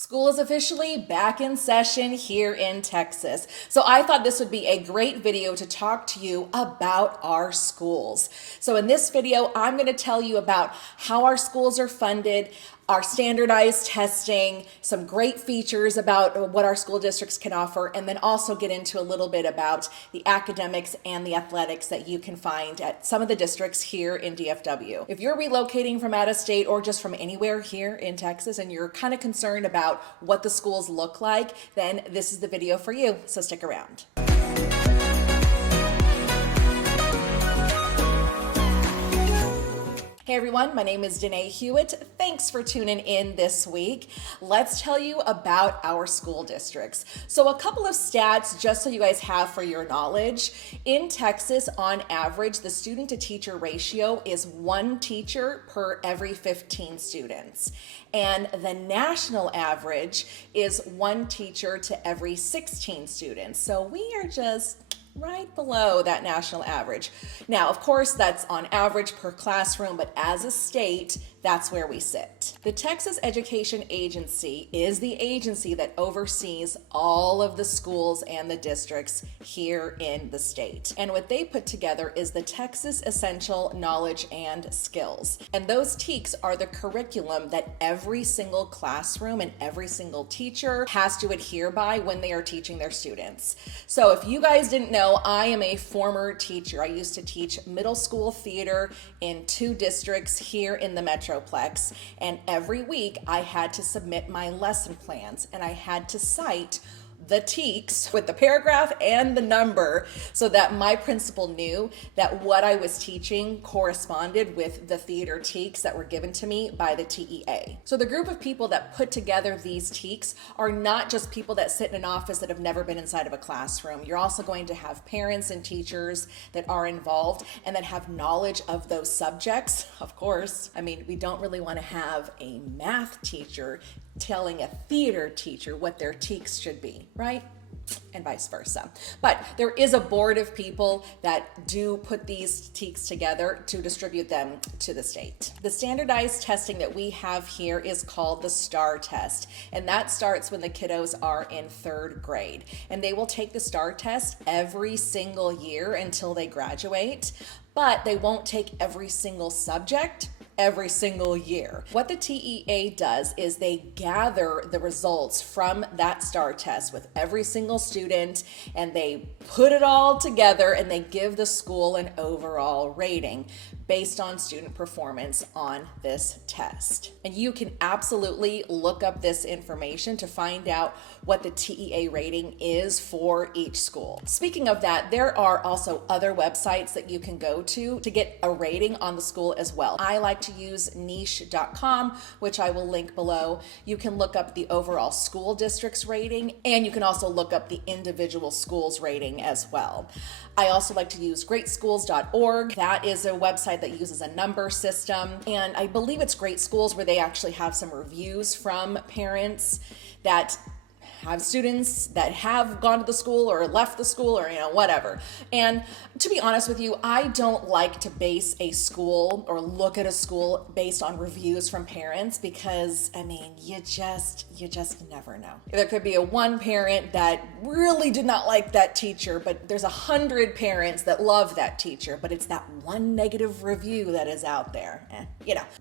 School is officially back in session here in Texas. So I thought this would be a great video to talk to you about our schools. So in this video, I'm going to tell you about how our schools are funded, our standardized testing, some great features about what our school districts can offer, and then also get into a little bit about the academics and the athletics that you can find at some of the districts here in DFW. If you're relocating from out of state or just from anywhere here in Texas and you're kind of concerned about what the schools look like, then this is the video for you, so stick around. Hey everyone, my name is Danae Hewitt. Thanks for tuning in this week. Let's tell you about our school districts. So a couple of stats just so you guys have for your knowledge. In Texas, on average, the student to teacher ratio is 1 teacher per every 15 students. And the national average is 1 teacher to every 16 students. So we are just right below that national average. Now, of course, that's on average per classroom, but as a state, that's where we sit. The Texas Education Agency is the agency that oversees all of the schools and the districts here in the state. And what they put together is the Texas Essential Knowledge and Skills. And those TEKS are the curriculum that every single classroom and every single teacher has to adhere by when they are teaching their students. So if you guys didn't know, I am a former teacher. I used to teach middle school theater in 2 districts here in the Metroplex, and every week I had to submit my lesson plans and I had to cite the TEKS with the paragraph and the number so that my principal knew that what I was teaching corresponded with the theater TEKS that were given to me by the TEA. So the group of people that put together these TEKS are not just people that sit in an office that have never been inside of a classroom. You're also going to have parents and teachers that are involved and that have knowledge of those subjects. Of course, I mean, we don't really want to have a math teacher telling a theater teacher what their TEKS should be, right? And vice versa. But there is a board of people that do put these TEKS together to distribute them to the state. The standardized testing that we have here is called the STAR test, and that starts when the kiddos are in 3rd grade. And they will take the STAR test every single year until they graduate, but they won't take every single subject every single year. What the TEA does is they gather the results from that STAR test with every single student, and they put it all together and they give the school an overall rating based on student performance on this test. And you can absolutely look up this information to find out what the TEA rating is for each school. Speaking of that, there are also other websites that you can go to get a rating on the school as well. I like to use niche.com, which I will link below. You can look up the overall school district's rating, and you can also look up the individual schools rating as well. I also like to use greatschools.org. That is a website that uses a number system, and I believe it's Great Schools where they actually have some reviews from parents that have students that have gone to the school or left the school or whatever. And to be honest with you, I don't like to base a school or look at a school based on reviews from parents because I mean you just never know. There could be a one parent that really did not like that teacher, but there's 100 parents that love that teacher, but it's that one negative review that is out there.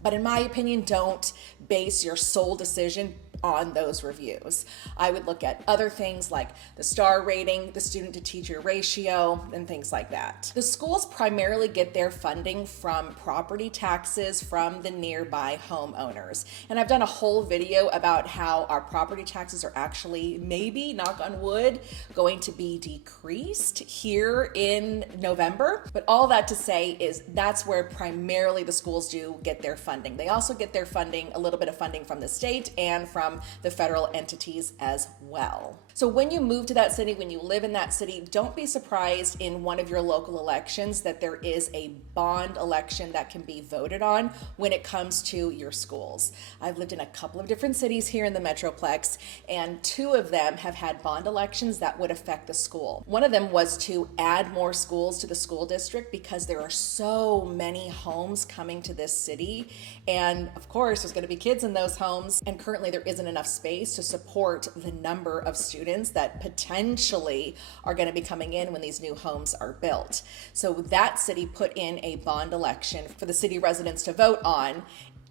But in my opinion, don't base your sole decision on those reviews. I would look at other things like the STAR rating, the student to teacher ratio, and things like that. The schools primarily get their funding from property taxes from the nearby homeowners. And I've done a whole video about how our property taxes are actually, maybe, knock on wood, going to be decreased here in November. But all that to say is that's where primarily the schools do get their funding. They also get their funding, a little bit of funding from the state and from the federal entities as well. So when you move to that city, when you live in that city, don't be surprised in one of your local elections that there is a bond election that can be voted on when it comes to your schools. I've lived in a couple of different cities here in the Metroplex, and two of them have had bond elections that would affect the school. One of them was to add more schools to the school district because there are so many homes coming to this city, and of course there's going to be kids in those homes, and currently there isn't enough space to support the number of students that potentially are going to be coming in when these new homes are built. So that city put in a bond election for the city residents to vote on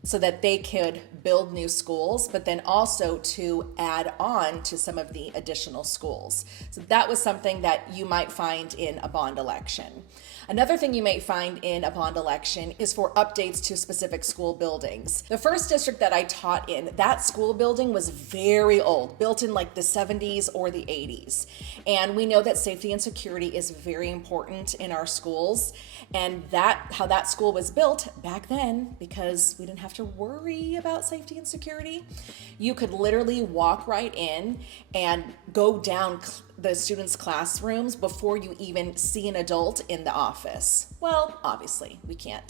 so that they could build new schools, but then also to add on to some of the additional schools. So that was something that you might find in a bond election. Another thing you may find in a bond election is for updates to specific school buildings. The first district that I taught in, that school building was very old, built in like the 70s or the 80s. And we know that safety and security is very important in our schools. And how that school was built back then, because we didn't have to worry about safety and security, you could literally walk right in and go down the students' classrooms before you even see an adult in the office. Well, obviously, we can't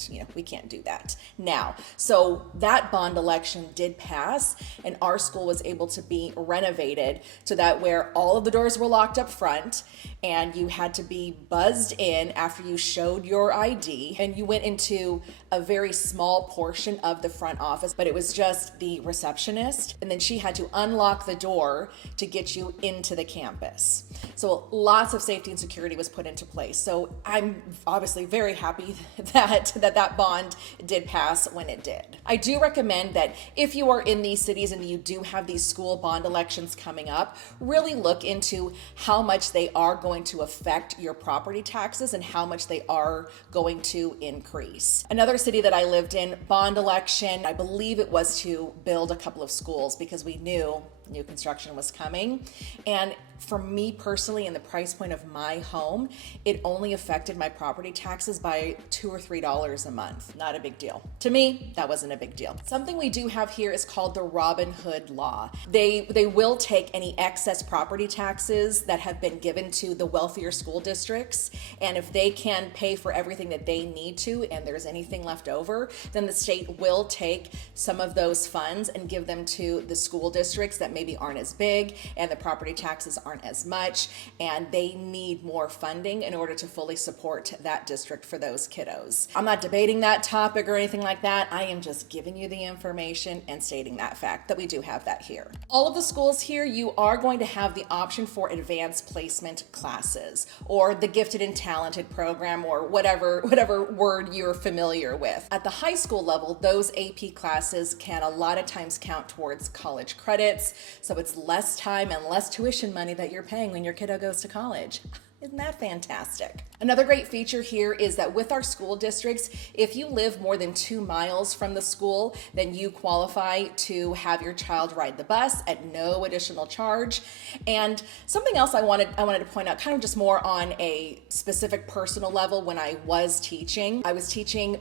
do that now. So that bond election did pass, and our school was able to be renovated so that where all of the doors were locked up front, and you had to be buzzed in after you showed your ID, and you went into a very small portion of the front office, but it was just the receptionist, and then she had to unlock the door to get you into the campus. So lots of safety and security was put into place. So I'm obviously very happy that bond did pass when it did. I do recommend that if you are in these cities and you do have these school bond elections coming up, really look into how much they are going to affect your property taxes and how much they are going to increase. Another city that I lived in, bond election, I believe it was to build a couple of schools because we knew new construction was coming. And for me personally, in the price point of my home, it only affected my property taxes by $2 or $3 a month. Not a big deal. To me, that wasn't a big deal. Something we do have here is called the Robin Hood Law. They will take any excess property taxes that have been given to the wealthier school districts, and if they can pay for everything that they need to and there's anything left over, then the state will take some of those funds and give them to the school districts that maybe aren't as big and the property taxes aren't as much, and they need more funding in order to fully support that district for those kiddos. I'm not debating that topic or anything like that. I am just giving you the information and stating that fact that we do have that here. All of the schools here, you are going to have the option for advanced placement classes or the gifted and talented program or whatever word you're familiar with. At the high school level, those AP classes can a lot of times count towards college credits. So it's less time and less tuition money that you're paying when your kiddo goes to college. Isn't that fantastic? Another great feature here is that with our school districts, if you live more than 2 miles from the school, then you qualify to have your child ride the bus at no additional charge. And something else I wanted to point out, kind of just more on a specific personal level, when I was teaching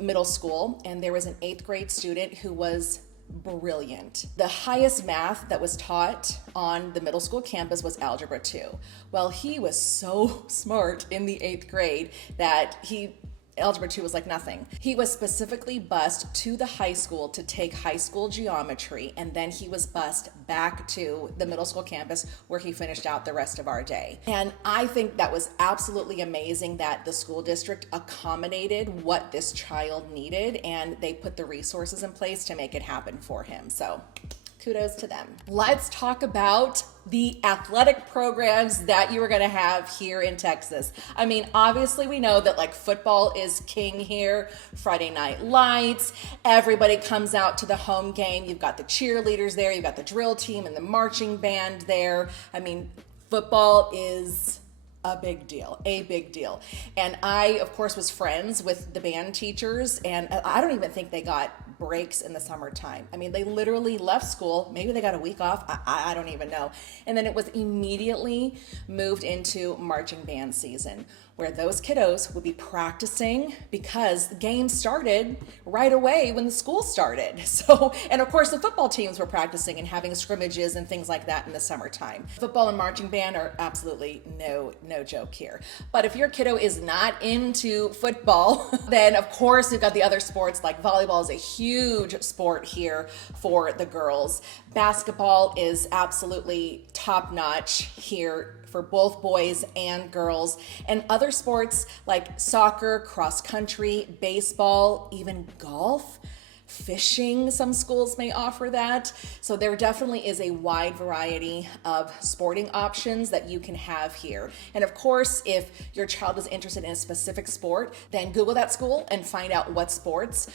middle school, and there was an 8th grade student who was brilliant. The highest math that was taught on the middle school campus was Algebra 2. Well, he was so smart in the 8th grade that Algebra 2 was like nothing. He was specifically bused to the high school to take high school geometry, and then he was bused back to the middle school campus where he finished out the rest of our day. And I think that was absolutely amazing that the school district accommodated what this child needed, and they put the resources in place to make it happen for him. So kudos to them. Let's talk about the athletic programs that you are going to have here in Texas. I mean, obviously we know that like football is king here. Friday night lights, everybody comes out to the home game. You've got the cheerleaders there, you've got the drill team and the marching band there. I mean, football is a big deal. And I, of course, was friends with the band teachers, and I don't even think they got breaks in the summertime. I mean, they literally left school. Maybe they got a week off. I don't even know. And then it was immediately moved into marching band season. where those kiddos would be practicing because the game started right away when the school started. So, and of course the football teams were practicing and having scrimmages and things like that in the summertime. Football and marching band are absolutely no joke here. But if your kiddo is not into football, then of course we've got the other sports, like volleyball is a huge sport here for the girls. Basketball is absolutely top notch here for both boys and girls, and other sports like soccer, cross country, baseball, even golf, fishing, some schools may offer that. So there definitely is a wide variety of sporting options that you can have here. And of course, if your child is interested in a specific sport, then Google that school and find out what sports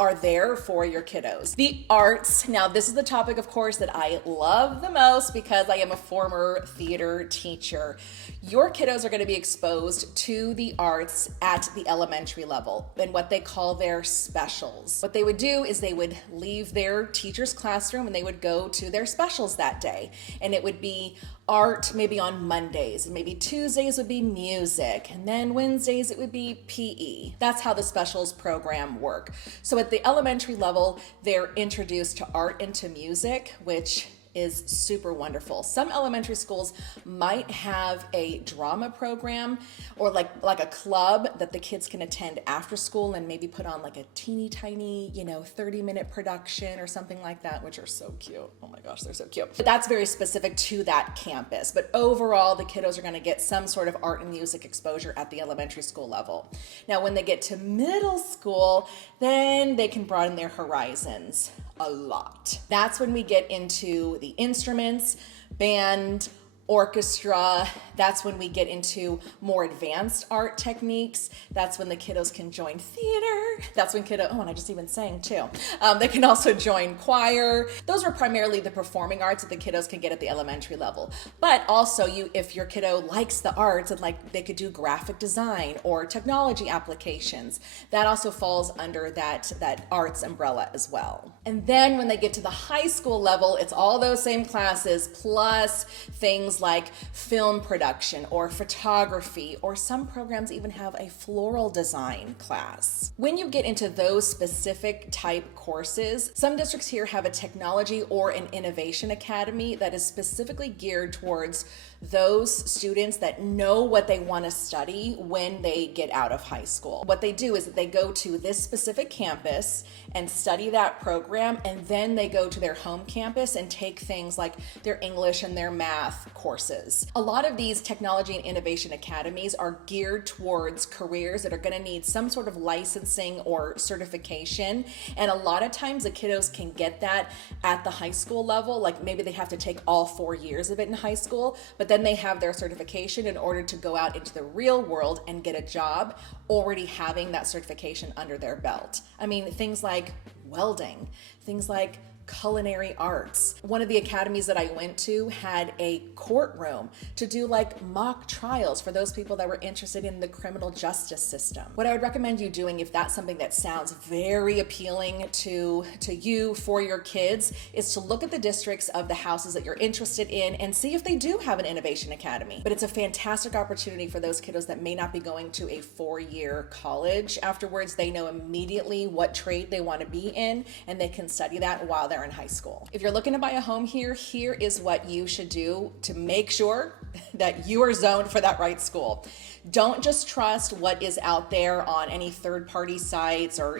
are there for your kiddos. The arts. Now, this is the topic, of course, that I love the most because I am a former theater teacher. Your kiddos are going to be exposed to the arts at the elementary level in what they call their specials. What they would do is they would leave their teacher's classroom and they would go to their specials that day. And it would be art maybe on Mondays, and maybe Tuesdays would be music, and then Wednesdays it would be PE. That's how the specials program work. So at the elementary level, they're introduced to art and to music, which is super wonderful. Some elementary schools might have a drama program or like a club that the kids can attend after school and maybe put on like a teeny tiny, 30-minute production or something like that, which are so cute. Oh my gosh, they're so cute. But that's very specific to that campus. But overall, the kiddos are gonna get some sort of art and music exposure at the elementary school level. Now, when they get to middle school, then they can broaden their horizons a lot. That's when we get into the instruments, band, orchestra. That's when we get into more advanced art techniques. That's when the kiddos can join theater. That's when and I just even sang too. They can also join choir. Those are primarily the performing arts that the kiddos can get at the elementary level. But also if your kiddo likes the arts, and like they could do graphic design or technology applications, that also falls under that arts umbrella as well. And then when they get to the high school level, it's all those same classes plus things like film production or photography, or some programs even have a floral design class. When you get into those specific type courses, some districts here have a technology or an innovation academy that is specifically geared towards those students that know what they want to study when they get out of high school. What they do is that they go to this specific campus and study that program, and then they go to their home campus and take things like their English and their math courses. A lot of these technology and innovation academies are geared towards careers that are going to need some sort of licensing or certification, and a lot of times the kiddos can get that at the high school level. Like maybe they have to take all 4 years of it in high school, but then they have their certification in order to go out into the real world and get a job already having that certification under their belt. I mean, things like welding, things like culinary arts. One of the academies that I went to had a courtroom to do like mock trials for those people that were interested in the criminal justice system. What I would recommend you doing, if that's something that sounds very appealing to you for your kids, is to look at the districts of the houses that you're interested in and see if they do have an innovation academy. But it's a fantastic opportunity for those kiddos that may not be going to a 4-year college afterwards. They know immediately what trade they want to be in, and they can study that while they're in high school. If you're looking to buy a home here is what you should do to make sure that you are zoned for that right school. Don't just trust what is out there on any third-party sites or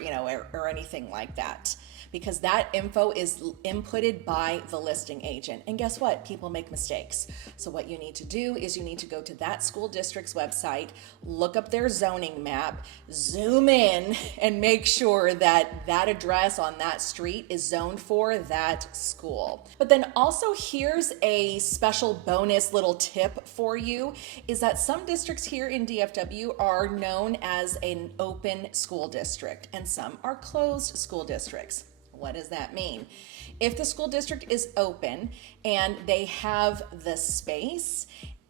anything like that, because that info is inputted by the listing agent. And guess what? People make mistakes. So what you need to do is you need to go to that school district's website, look up their zoning map, zoom in, and make sure that that address on that street is zoned for that school. But then also here's a special bonus little tip for you, is that some districts here in DFW are known as an open school district and some are closed school districts. What does that mean? If the school district is open and they have the space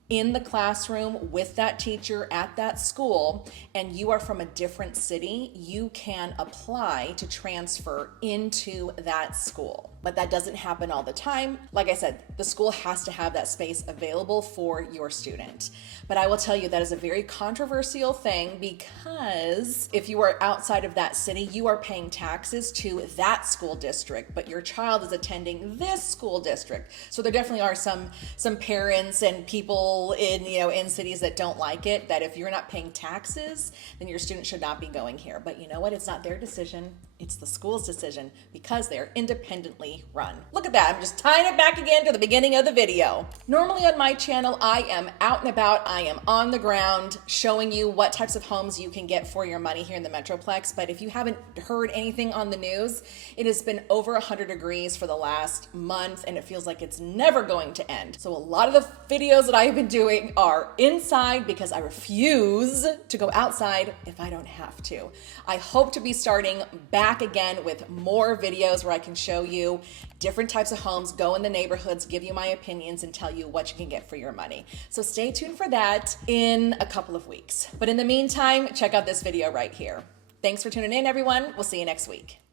in the classroom with that teacher at that school, and you are from a different city, you can apply to transfer into that school. but that doesn't happen all the time. Like I said, the school has to have that space available for your student. But I will tell you that is a very controversial thing, because if you are outside of that city, you are paying taxes to that school district, but your child is attending this school district. So there definitely are some parents and people in cities that don't like it, that if you're not paying taxes, then your student should not be going here. But you know what? It's not their decision. It's the school's decision, because they're independently run. Look at that. I'm just tying it back again to the beginning of the video. Normally on my channel, I am out and about. I am on the ground showing you what types of homes you can get for your money here in the Metroplex. But if you haven't heard anything on the news, it has been over 100 degrees for the last month, and it feels like it's never going to end. So a lot of the videos that I have been doing are inside, because I refuse to go outside if I don't have to. I hope to be starting back again with more videos where I can show you different types of homes, go in the neighborhoods, give you my opinions, and tell you what you can get for your money. So stay tuned for that in a couple of weeks. But in the meantime, check out this video right here. Thanks for tuning in, everyone. We'll see you next week.